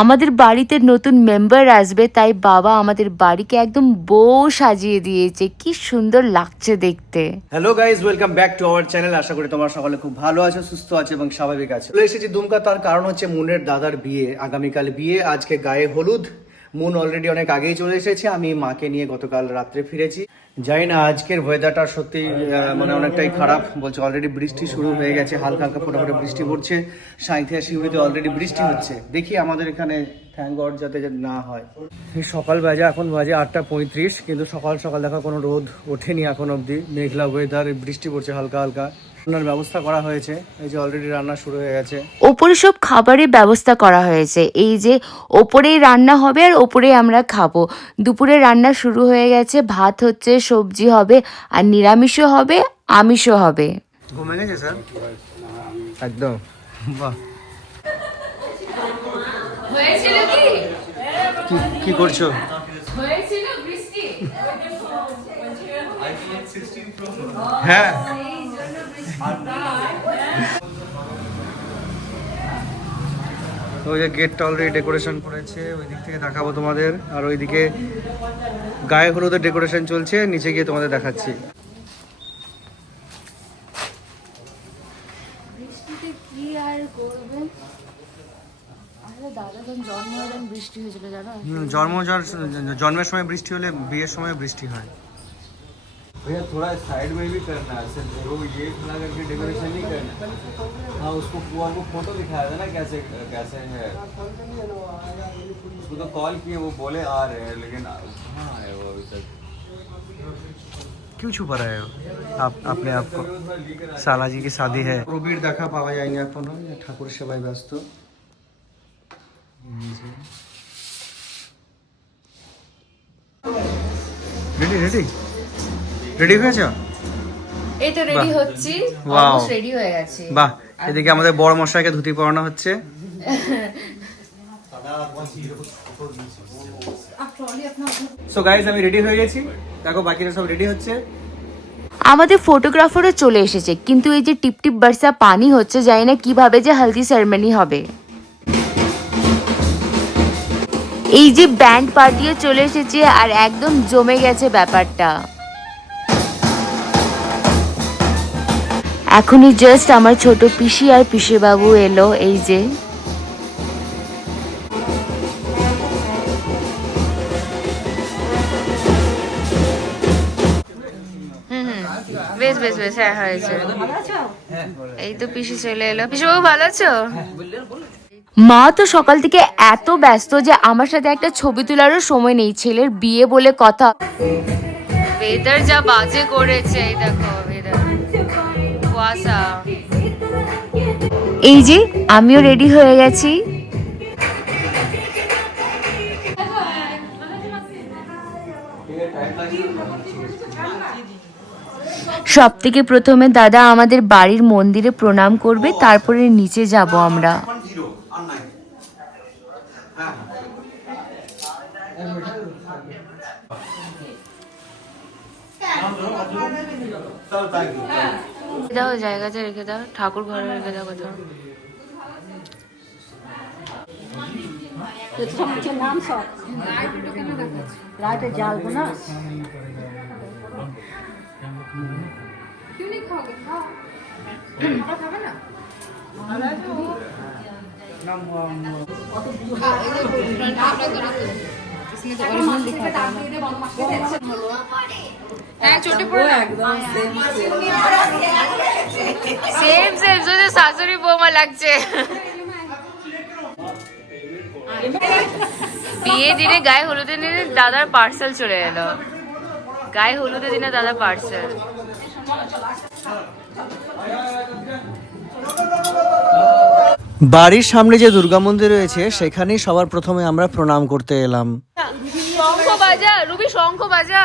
আমাদের বাড়িতে নতুন মেম্বার আসবে, তাই বাবা আমাদের বাড়িকে একদম বউ সাজিয়ে দিয়েছে। কি সুন্দর লাগছে দেখতে। Hello guys, welcome back to our channel. আশা করি তোমরা সকলে খুব ভালো আছো, সুস্থ আছো এবং স্বাভাবিক আছো। চলে এসেছি দুমকা, তার কারণ হচ্ছে মুনের দাদার বিয়ে। আগামীকাল বিয়ে, আজকে গায়ে হলুদ। মুন অলরেডি অনেক আগেই চলে এসেছে, আমি মাকে নিয়ে গতকাল রাত্রে ফিরেছি। জানি না আজকের ওয়েদারটা সত্যি মানে অনেকটাই খারাপ। বলছে অলরেডি বৃষ্টি শুরু হয়ে গেছে, হালকা হালকা ফোটা ফোটা বৃষ্টি পড়ছে। সাঁইথিয়া শিউড়িতে অলরেডি বৃষ্টি হচ্ছে। দেখি আমাদের এখানে থ্যাংক গড যাতে না হয়। সকাল বাজে, এখন বাজে 8:35, কিন্তু সকাল সকাল দেখা কোনো রোদ ওঠেনি এখন অবধি। মেঘলা ওয়েদার, বৃষ্টি পড়ছে হালকা হালকা। রান্নার ব্যবস্থা করা হয়েছে, এই যে অলরেডি রান্না শুরু হয়ে গেছে। ওপরে সব খাবারের ব্যবস্থা করা হয়েছে। এই যে ওপরেই রান্না হবে আর ওপরেই আমরা খাবো। দুপুরে রান্না শুরু হয়ে গেছে, ভাত হচ্ছে, সবজি হবে, আর নিরামিষও হবে, আমিষও হবে। ঘুমে গেছে স্যার একদম। বাহ, হয়েছিল কি? কি করছো? হয়েছিল বৃষ্টি? হ্যাঁ, ওই যে গেটটা অলরেডি ডেকোরেশন করেছে, ওই দিক থেকে দেখাবো তোমাদের। আর ওইদিকে গায়ে হলুদের ডেকোরেশন চলছে, নিচে গিয়ে তোমাদের দেখাচ্ছি। বৃষ্টিতে কি আর করবে? আরে দাদা যখন জন্ম বৃষ্টি হয়েছিল জানো? জন্মের সময় বৃষ্টি হলে বিয়ের সময় বৃষ্টি হয়। भैया थोड़ा साइड में भी करना है, सिर्फ वो ये खड़ा करके डेकोरेशन नहीं करना। हाँ, उसको पुआ को फोटो दिखाया था ना कैसे कैसे है। उसको तो कॉल किए, वो बोले आ रहे हैं, लेकिन कहाँ आए वो अभी तक। क्यों छुपा रहे हो आप अपने आप को? साला जी की शादी है। প্রবীর দেখা পাওয়া যায়নি এখনো, ঠাকুর সেবায় ব্যস্ত। রেডি রেডি রেডি হয়েছ? এই তো রেডি হচ্ছি, ওয়াও, অলমোস্ট রেডি হয়ে গেছে। বাহ, এদিকে আমাদের বড় মশাইকে ধুতি পরানো হচ্ছে। সো গাইস, আমি রেডি হয়ে গেছি, দেখো বাকিরা সব রেডি হচ্ছে। আমাদের ফটোগ্রাফারও চলে এসেছে, কিন্তু এই যে টিপ টিপ বর্ষা পানি হচ্ছে, জানি না কিভাবে যে হলদি সেরেমনি হবে। এই যে ব্যান্ড পার্টিও চলে এসেছে আর একদম জমে গেছে ব্যাপারটা। এখনই জাস্ট আমার ছোট পিসি আর পিসি বাবু এলো। এই যে বেশ বেশ বেশ, হ্যাঁ হয়েছে। এই তো পিসি চলে এলো। পিসি বাবু ভালো আছো? মা তো সকাল থেকে এত ব্যস্ত যে আমার সাথে একটা ছবি তোলারও সময় নেই। ছেলের বিয়ে বলে কথা। ওয়েদার যা বাজে করেছে, এই দেখো ওয়েদার, কুয়াশা। এই যে আমিও রেডি হয়ে গেছি। সব থেকে প্রথমে দাদা আমাদের বাড়ির মন্দিরে প্রণাম করবে, তারপরে নিচে যাব আমরা। দাও জায়গাতে রেখে দাও, ঠাকুর ঘরে রেখে দাও কোথাও। नाम सब रात जालबो ना क्यों नहीं खाओगे? खाओ खाओ ना। इसमें तो ओरिजिनल लिखा था। হ্যাঁ চটে পড়ে একদম সেম সেম যদি শাশুড়ি বৌমা লাগছে। বিয়ে দিনে গায়ে হলুদের দিনে দাদার পার্সেল চলে এলো। গায়ে হলুদের দিনে দাদার পার্সেল। বাড়ির সামনে যে দুর্গা মন্দির রয়েছে, সেখানেই সবার প্রথমে আমরা প্রণাম করতে এলাম। শঙ্খ বাজা, রুবি শঙ্খ বাজা।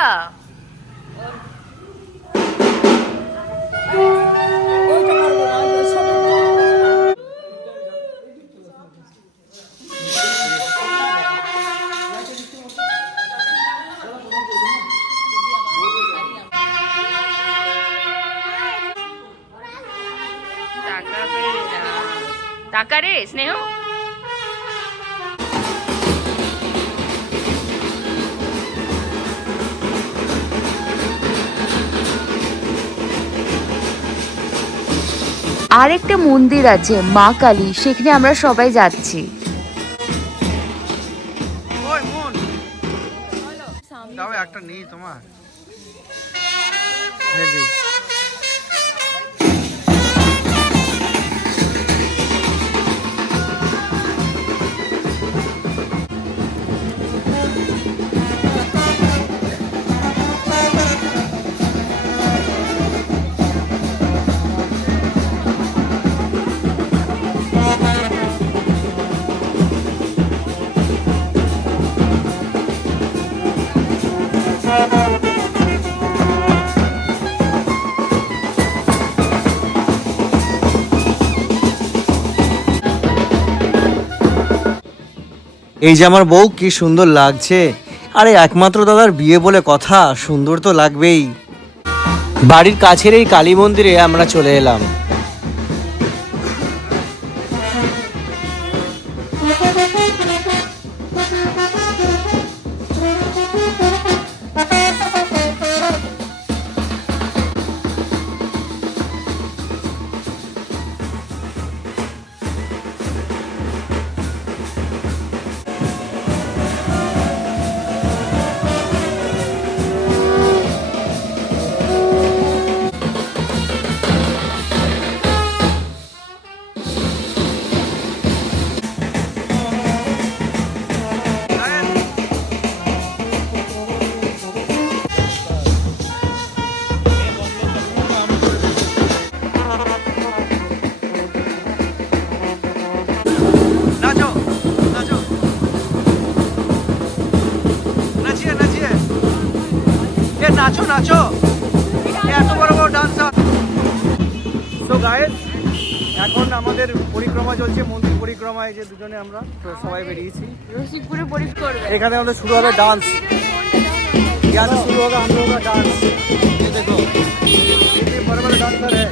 টাকা রে স্নেহ। আর একটা মন্দির আছে মা কালী, সেখানে আমরা সবাই যাচ্ছি। একটা নেই তোমার এই যে আমার বউ কি সুন্দর লাগছে। আরে একমাত্র দাদার বিয়ে বলে কথা, সুন্দর তো লাগবেই। বাড়ির কাছের এই কালী মন্দিরে আমরা চলে এলাম। নাচো নাচো, এত বড় বড় ডান্সার। সো গাইস, এখন আমাদের পরিক্রমা চলছে, মন্দির পরিক্রমায় যে দুজনে আমরা তো সবাই বেরিয়েছি। রসিকপুরে পরিক্রমা করবে। এখানে আমাদের শুরু হবে ডান্স, ইয়াতে শুরু হবে हम लोगों का डांस। ये देखो कितने बड़े बड़े डांसर है।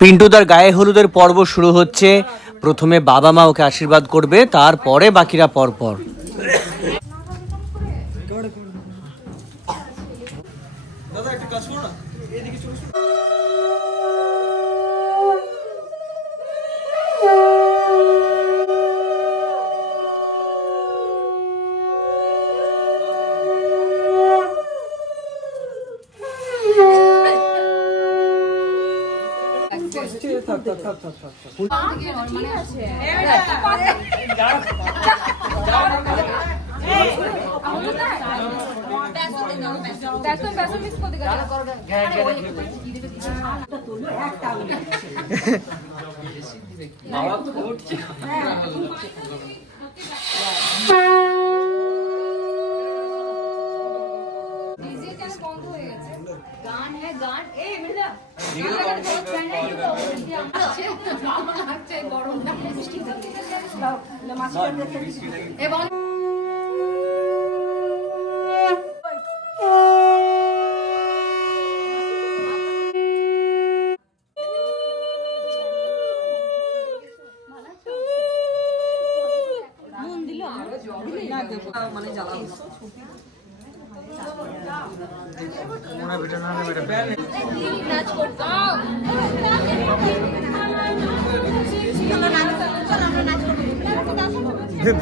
পিন্টুদার গায়ে হলুদের পর্ব শুরু হচ্ছে। প্রথমে বাবা মা ওকে আশীর্বাদ করবে, তারপরে বাকিরা পরপর।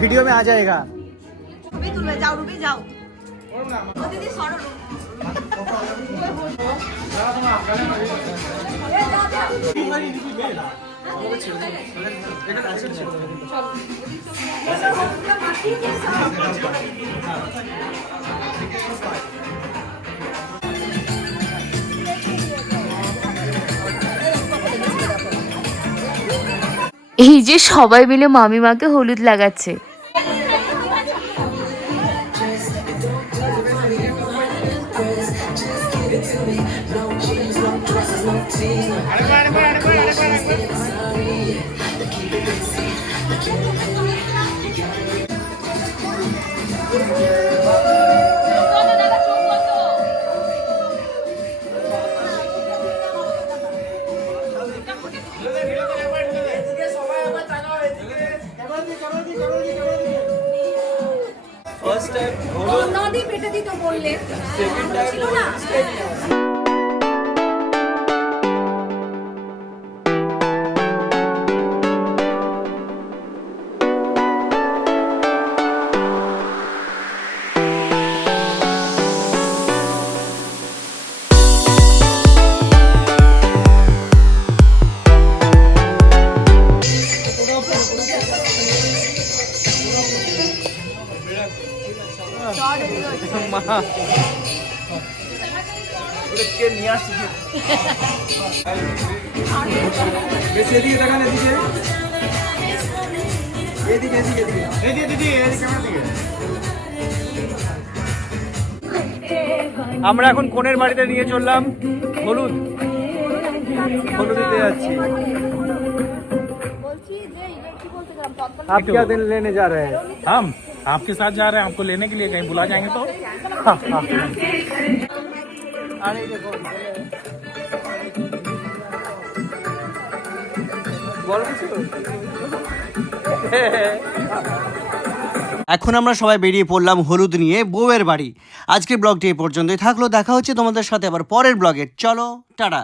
वीडियो में आ जाएगा। जाओ रुबी जाओ दीदी सरो এই যে সবাই মিলে মামিমাকে হলুদ লাগাচ্ছে। फर्स्ट टाइम नदी बेटे दी तो बोल ले सेकंड टाइम ना আমরা এখন কোনের বাড়িতে নিয়ে চললাম হলুদ দিতে যাচ্ছি। आप क्या दिन लेने जा रहे हैं? हम आपके साथ जा रहे हैं, आपको लेने के लिए कहीं बुला जाएंगे तो। अरे देखो এখন আমরা সবাই বেরিয়ে পড়লাম হলুদ নিয়ে বউয়ের বাড়ি। আজকের ব্লগটি এই পর্যন্তই থাকলো, দেখা হচ্ছে তোমাদের সাথে আবার পরের ব্লগে। চলো টাটা।